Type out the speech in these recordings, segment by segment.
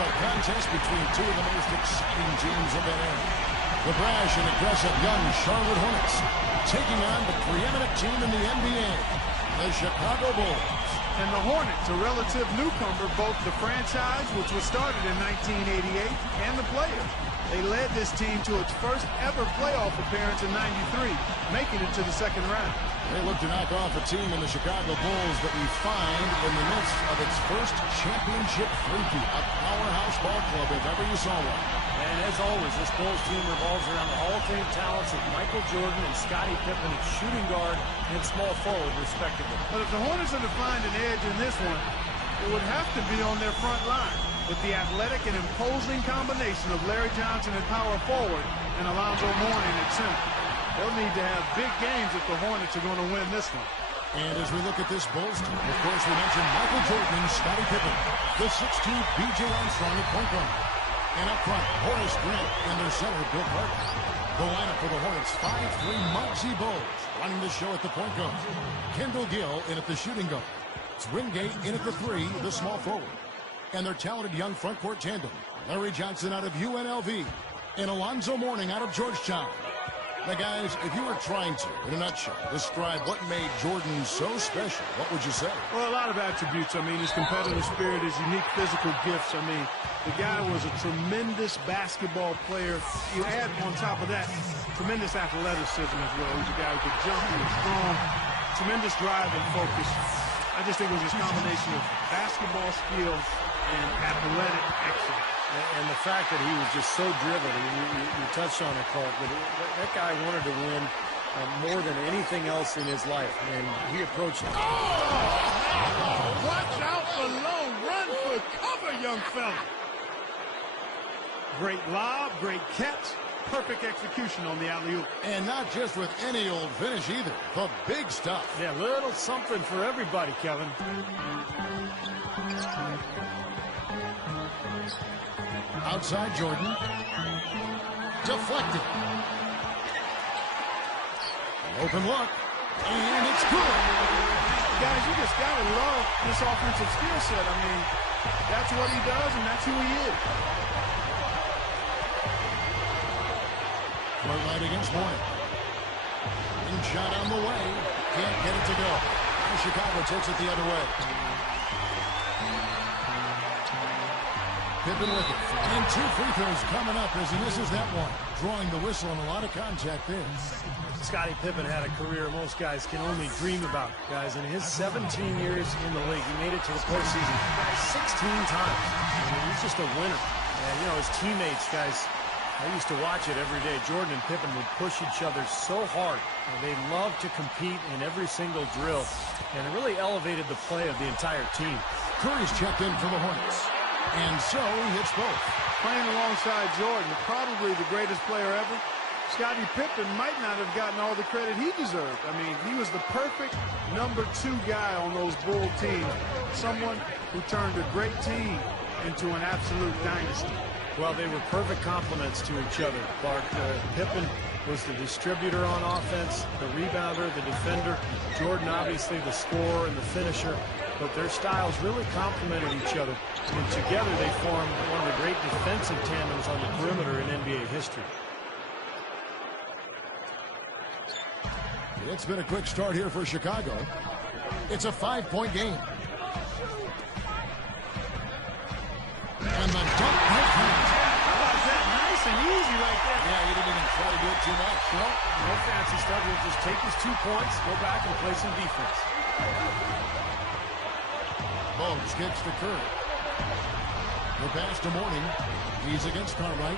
a contest between two of the most exciting teams of the era. The brash and aggressive young Charlotte Hornets taking on the preeminent team in the NBA, the Chicago Bulls. And the Hornets, a relative newcomer, both the franchise, which was started in 1988, and the players. They led this team to its first ever playoff appearance in '93, making it to the second round. They look to knock off a team in the Chicago Bulls that we find in the midst of its first championship three-peat, a powerhouse ball club if ever you saw one. And as always, this Bulls team revolves around the Hall of Fame talents of Michael Jordan and Scottie Pippen at shooting guard and small forward, respectively. But if the Hornets are to find an edge in this one, it would have to be on their front line, with the athletic and imposing combination of Larry Johnson at power forward and Alonzo Mourning at center. They'll need to have big games if the Hornets are going to win this one. And as we look at this Bulls team, of course, we mentioned Michael Jordan and Scottie Pippen, the 6'2" B.J. Armstrong at point guard. And up front, Horace Grant and their center, Bill Carter. The lineup for the Hornets, 5'3" Muggsy Bogues running the show at the point guard. Kendall Gill in at the shooting guard. It's Wingate in at the three, the small forward. And their talented young front court tandem, Larry Johnson out of UNLV and Alonzo Mourning out of Georgetown. Now, guys, if you were trying to, in a nutshell, describe what made Jordan so special, what would you say? Well, a lot of attributes. I mean, his competitive spirit, his unique physical gifts. I mean, the guy was a tremendous basketball player. You add on top of that, tremendous athleticism as well. He was a guy who could jump, he was strong, tremendous drive and focus. I just think it was this combination of basketball skills and athletic excellence. And the fact that he was just so driven, I mean, you touched on it, Clark, but that guy wanted to win more than anything else in his life, and he approached it. Oh, watch out below. Run for cover, young fella. Great lob, great catch, perfect execution on the alley-oop. And not just with any old finish either, the big stuff. Yeah, little something for everybody, Kevin. Outside Jordan. Deflected. An open look. And it's good. Guys, you just got to love this offensive skill set. I mean, that's what he does, and that's who he is. Floodlight against Mourning. And shot on the way. Can't get it to go. And Chicago takes it the other way. Pippen with it. And two free throws coming up as he misses that one. Drawing the whistle and a lot of contact there. Scottie Pippen had a career most guys can only dream about, guys. In his 17 years in the league, he made it to the postseason 16 times. I mean, he's just a winner. And, you know, his teammates, guys, I used to watch it every day. Jordan and Pippen would push each other so hard. And they loved to compete in every single drill. And it really elevated the play of the entire team. Curry's checked in for the Hornets. And so he hits both. Playing alongside Jordan, probably the greatest player ever, Scottie Pippen might not have gotten all the credit he deserved. I mean, he was the perfect number 2 guy on those Bull teams. Someone who turned a great team into an absolute dynasty. Well, they were perfect complements to each other, Clark. Pippen was the distributor on offense, the rebounder, the defender. Jordan, obviously, the scorer and the finisher. But their styles really complemented each other. And together they formed one of the great defensive tandems on the perimeter in NBA history. It's been a quick start here for Chicago. It's a 5-point game. And the dunk no count. How about that? Nice and easy right there. Yeah, he didn't even try to do it too much. No fancy stuff. He'll just take his 2 points, go back and play some defense. Bogues kicks to Curry. The pass to Mourning. He's against Cartwright.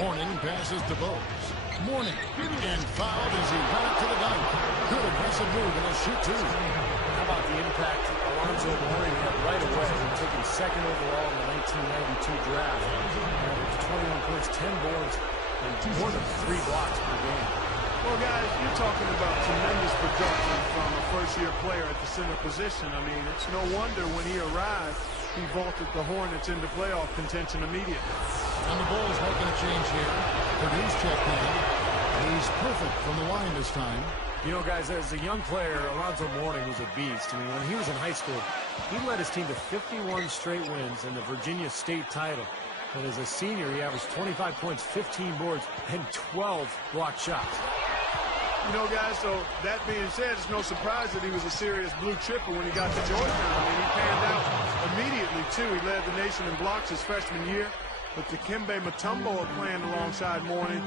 Mourning passes to Bogues. Mourning. And fouled as he ran up to the dunk. Good aggressive move, and he'll shoot 2. How about the impact Alonzo Mourning had right away, taking 2nd overall in the 1992 draft. Averaged 21 points, 10 boards, and more than 3 blocks per game. Well, guys, you're talking about tremendous production from a first-year player at the center position. I mean, it's no wonder when he arrived, he vaulted the Hornets into playoff contention immediately. And the Bulls making a change here. Purdue's checked in. He's perfect from the line this time. You know, guys, as a young player, Alonzo Mourning was a beast. I mean, when he was in high school, he led his team to 51 straight wins and the Virginia State title. And as a senior, he averaged 25 points, 15 boards, and 12 blocked shots. You know, guys, so that being said, it's no surprise that he was a serious blue chipper when he got to Georgetown. I mean, he panned out immediately, too. He led the nation in blocks his freshman year. But Dikembe Mutombo playing alongside Mourning,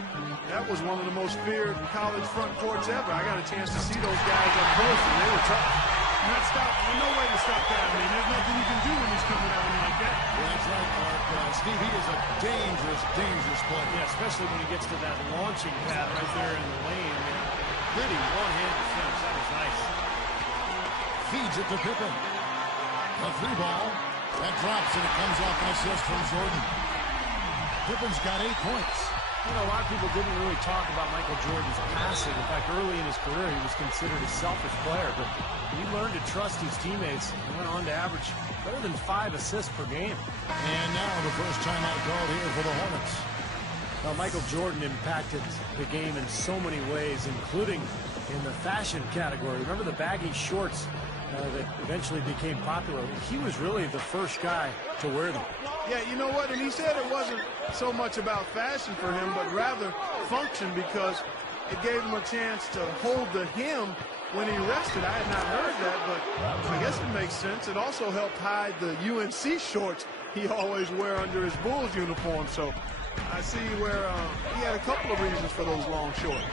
that was one of the most feared college front courts ever. I got a chance to see those guys up close, and they were tough. There's no way to stop that, man. There's nothing you can do when he's coming out like that. Well, that's right, Mark. Steve, he is a dangerous, dangerous player. Yeah, especially when he gets to that launching pad right there in the lane. I mean, pretty one-handed finish. That was nice. Feeds it to Pippen. A free ball. That drops, and it comes off an assist from Jordan. Pippen's got 8 points. You know, a lot of people didn't really talk about Michael Jordan's passing. In fact, early in his career, he was considered a selfish player, but he learned to trust his teammates and went on to average better than 5 assists per game. And now the first timeout called here for the Hornets. Well, Michael Jordan impacted the game in so many ways, including in the fashion category. Remember the baggy shorts that eventually became popular? He was really the first guy to wear them. Yeah, you know what? And he said it wasn't so much about fashion for him, but rather function, because it gave him a chance to hold the hem when he rested. I had not heard that, but I guess it makes sense. It also helped hide the UNC shorts he always wear under his Bulls uniform. So I see where he had a couple of reasons for those long shorts.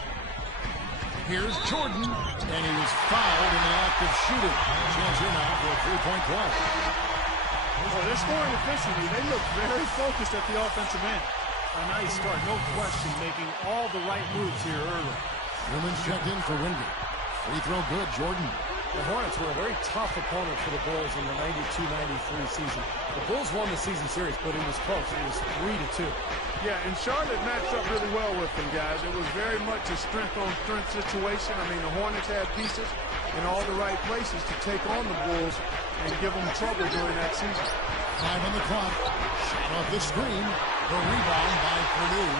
Here's Jordan, and he was fouled in the act of shooting. Chance here now for a three-point play. Well, they're scoring efficiently. They look very focused at the offensive end. A nice start, no question, making all the right moves here early. Newman's checked in for Wingate. Free throw good, Jordan. The Hornets were a very tough opponent for the Bulls in the 92-93 season. The Bulls won the season series, but it was close. It was 3-2. Yeah, and Charlotte matched up really well with them, guys. It was very much a strength-on-strength situation. I mean, the Hornets had pieces in all the right places to take on the Bulls and give them trouble during that season. 5 on the clock. Shot off the screen. The rebound by Purdue.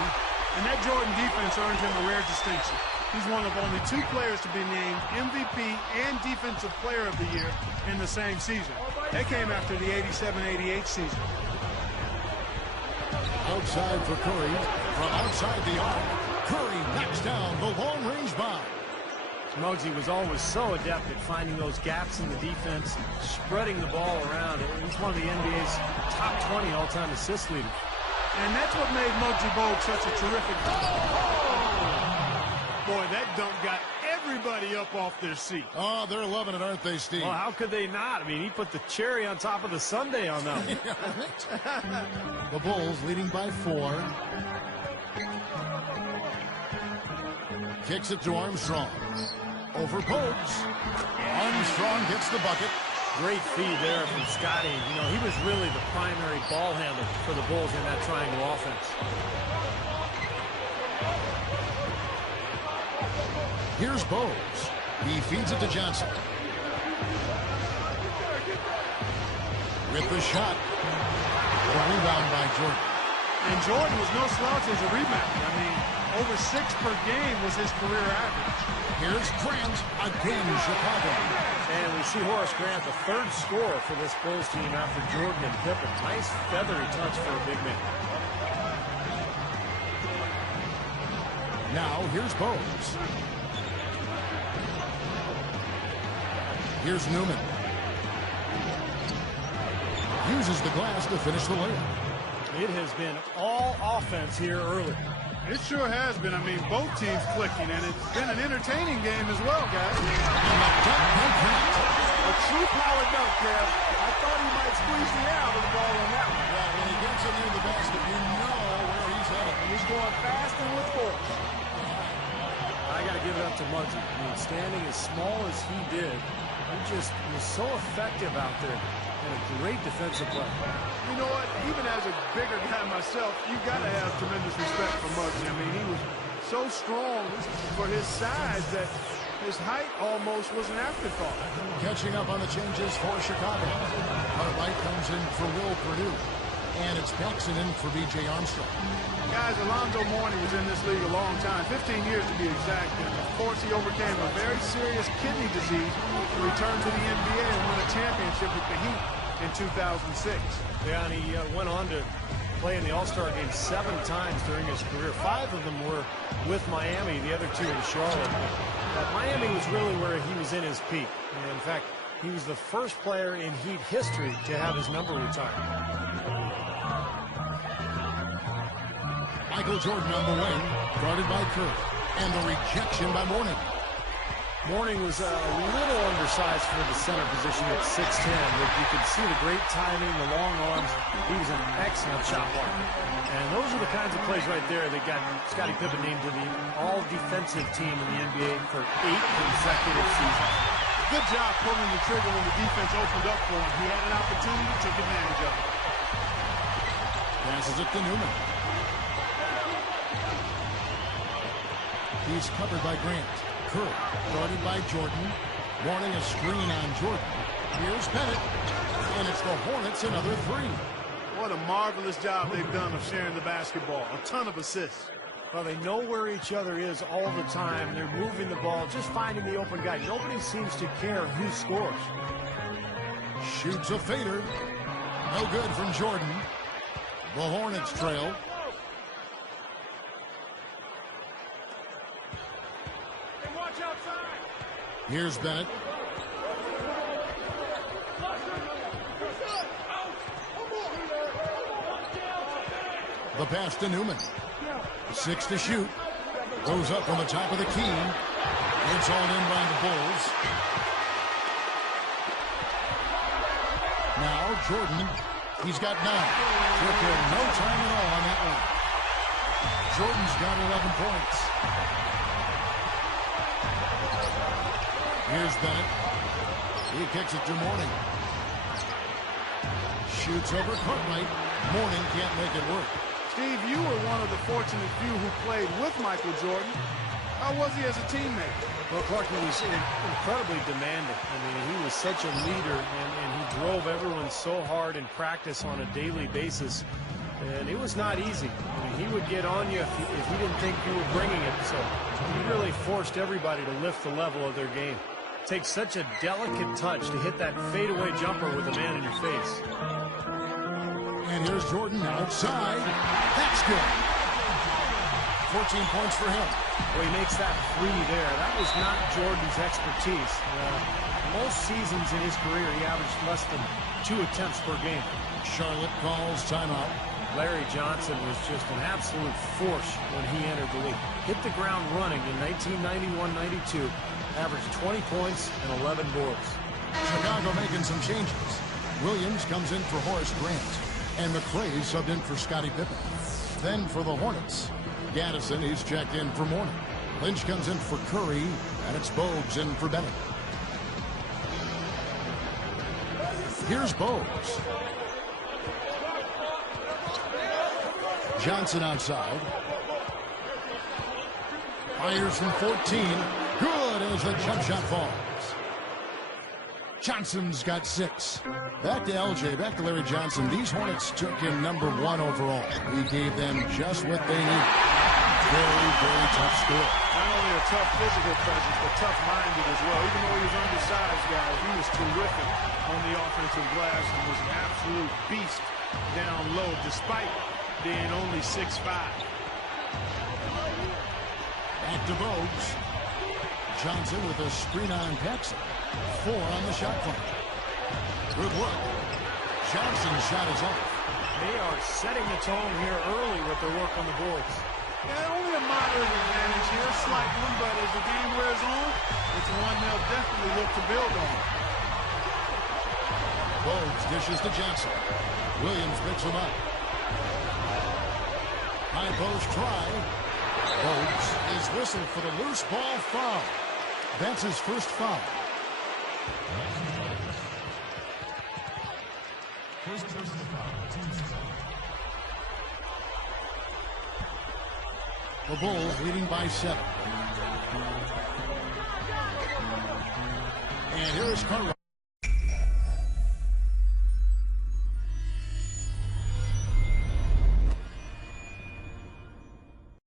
And that Jordan defense earned him a rare distinction. He's one of only 2 players to be named MVP and Defensive Player of the Year in the same season. That came after the 87-88 season. Outside for Curry. From outside the arc, Curry knocks down the long-range bomb. Muggsy was always so adept at finding those gaps in the defense, spreading the ball around. He's one of the NBA's top 20 all-time assist leaders. And that's what made Muggsy Bogues such a terrific Boy, that dunk got everybody up off their seat. Oh, they're loving it, aren't they, Steve? Well, how could they not? I mean, he put the cherry on top of the sundae on that one. The Bulls leading by 4. Kicks it to Armstrong. Over Bogues. Armstrong gets the bucket. Great feed there from Scotty. You know, he was really the primary ball handler for the Bulls in that triangle offense. Here's Bogues. He feeds it to Johnson. With the shot. The rebound by Jordan. And Jordan was no slouch as a rebounder. I mean, over 6 per game was his career average. Here's Grant again, Chicago. And we see Horace Grant, the 3rd scorer for this Bulls team after Jordan and Pippen. Nice feathery touch for a big man. Now, here's Bogues. Here's Newman. Uses the glass to finish the layup. It has been all offense here early. It sure has been. I mean, both teams clicking, and it's been an entertaining game as well, guys. And the dunk by Grant. A true power dunk, Kev. I thought he might squeeze the air out of the ball on that one. Yeah, when he gets it near the basket, you know where he's headed. And he's going fast and with force. I got to give it up to Muggsy. I mean, standing as small as he did, he just was so effective out there. And a great defensive play. You know what? Even as a bigger guy myself, you got to have tremendous respect for Muggsy. I mean, he was so strong for his size that his height almost was an afterthought. Catching up on the changes for Chicago. Cartwright comes in for Will Purdue. And it's Paxson in for B.J. Armstrong. Guys, Alonzo Mourning was in this league a long time, 15 years to be exact. And of course, he overcame a very serious kidney disease to return to the NBA and win a championship with the Heat in 2006. Yeah, and he went on to play in the All-Star game 7 times during his career. 5 of them were with Miami, the other 2 in Charlotte. But Miami was really where he was in his peak. And in fact, he was the first player in Heat history to have his number retired. Michael Jordan on the wing, guarded by Curry. And the rejection by Mourning. Mourning was a little undersized for the center position at 6'10", but you could see the great timing, the long arms. He was an excellent shot blocker. And those are the kinds of plays right there that got Scottie Pippen named to the all-defensive team in the NBA for 8 consecutive seasons. Good job pulling the trigger when the defense opened up for him. He had an opportunity, took advantage of it. Passes it to Newman. He's covered by Grant. Curry, guarded by Jordan. Mourning a screen on Jordan. Here's Bennett. And it's the Hornets another 3. What a marvelous job they've done of sharing the basketball. A ton of assists. Well, they know where each other is all the time. They're moving the ball, just finding the open guy. Nobody seems to care who scores. Shoots a fader. No good from Jordan. The Hornets trail. Here's Bennett. The pass to Newman. 6 to shoot. Goes up on the top of the key. It's all in by the Bulls. Now Jordan. He's got 9. Took him no time at all on that one. Jordan's got 11 points. Here's Bennett. He kicks it to Mourning. Shoots over Cartwright. Mourning can't make it work. Steve, you were one of the fortunate few who played with Michael Jordan. How was he as a teammate? Well, Clark, he was incredibly demanding. I mean, he was such a leader, and he drove everyone so hard in practice on a daily basis. And it was not easy. I mean, he would get on you if he didn't think you were bringing it. So he really forced everybody to lift the level of their game. It takes such a delicate touch to hit that fadeaway jumper with a man in your face. And here's Jordan outside. That's good. 14 points for him. Well, he makes that 3 there. That was not Jordan's expertise. Most seasons in his career, he averaged less than 2 attempts per game. Charlotte calls timeout. Larry Johnson was just an absolute force when he entered the league. Hit the ground running in 1991-92. Averaged 20 points and 11 boards. Chicago making some changes. Williams comes in for Horace Grant. And McCray subbed in for Scottie Pippen. Then for the Hornets, Gaddison, he's checked in for Mourning. Lynch comes in for Curry, and it's Bogues in for Bennett. Here's Bogues. Johnson outside. Fires from 14. Good as the jump shot falls. Johnson's got 6. Back to LJ, back to Larry Johnson. These Hornets took him number 1 overall. He gave them just what they needed. Very, very tough score. Not only a tough physical presence, but tough-minded as well. Even though he was undersized, guys, he was terrific on the offensive glass and was an absolute beast down low, despite being only 6'5". Back to Bogues. Johnson with a screen on Paxson. 4 on the shot clock. Good work. Johnson's shot is off. They are setting the tone here early with their work on the boards. Yeah, only a moderate advantage here, a slight one, but as the game wears on, it's one they'll definitely look to build on. Bogues dishes to Johnson. Williams picks him up. High post try. Bogues is whistled for the loose ball foul. That's his first foul. The Bulls leading by 7. And here is Cartwright.